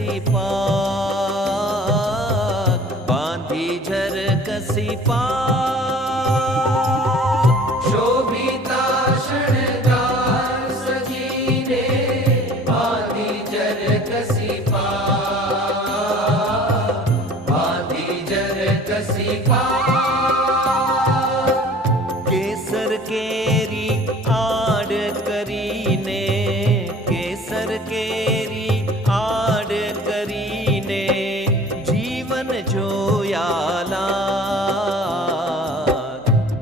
कसी पाग, बांधी झर कसी पाग। शोभिता शृंगार सजीने, बांधी झर कसी पाग, बांधी झर कसी पाग। केसर केरी आड़ करीने, केसर केरी आड़ करीने, जीवन जोयाला।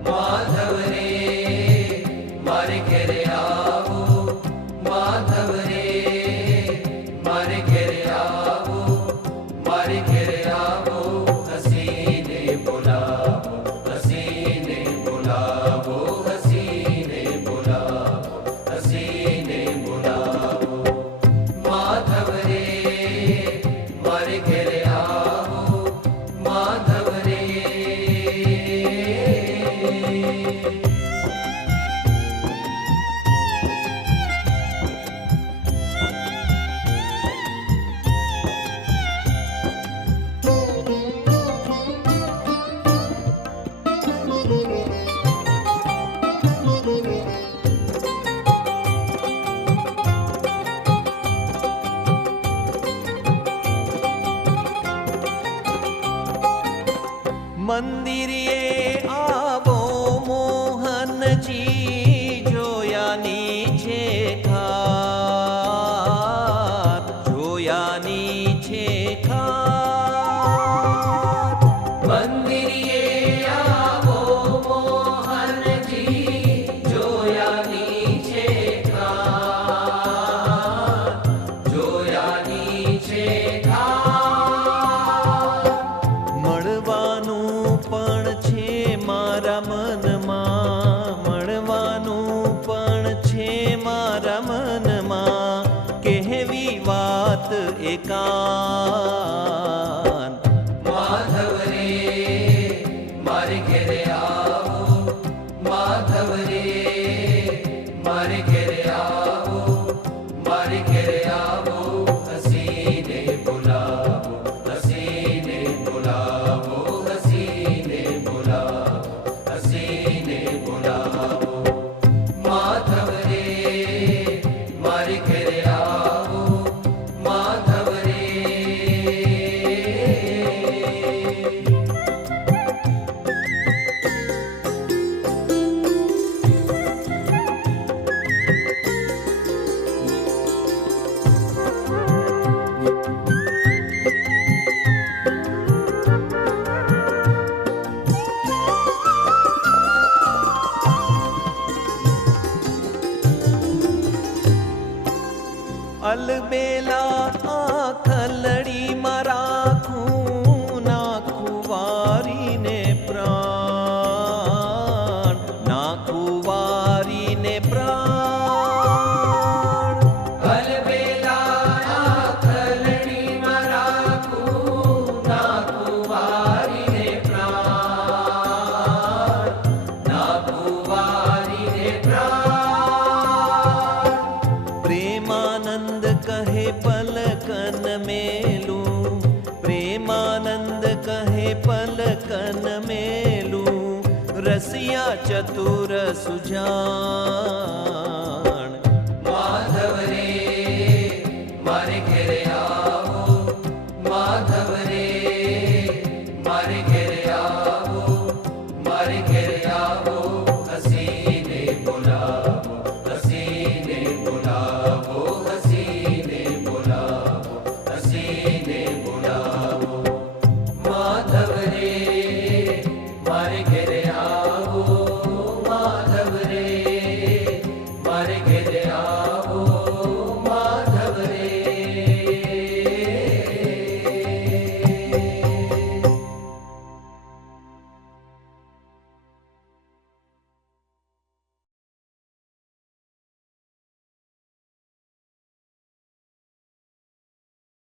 माधव रे मारे घेरे आवो, माधव रे मारे घेरे आवो, मारे घेरे आवो। हसीने बुलावो, हसीने बुलावो, हसीने बुलावो, हसीने बुलावो। माधव रे मारे घेरे आवो, माधव रे। મંદિરે આવો મોહનજી, જોયાની છે ખાત, જોયાની છે ખાત। મંદિરે આવો મોહનજી, જોયાની છે ખાત, જોયાની છે ખાત। મળવાનું પણ છે મારા મનમાં, મળવાનું પણ છે મારા મનમાં, કહેવી વાત એકાંત। માધવ રે મારે ઘેરે આવો, માધવ રે મારે ઘેરે આવો, મારે ઘેરે આવો। હસીને બોલાવો, હસીને બોલાવો, હસીને બોલાવો, હસીને બોલાવો। માધવ રે મારે ઘેરે આવો, માધવ રે। अलबेला आखलड़ीમાં રાખું, નાખું વારીને પ્રાણ, નાખું વારીને પ્રાણ। अलबेला आखलड़ीમાં રાખું, નાખું વારીને પ્રાણ, નાખું વારીને પ્રાણ। પ્રેમાનંદ કહે પલકન મેલું, પ્રેમાનંદ કહે પલકન મેલું, રસિયા ચતુર સુજાન।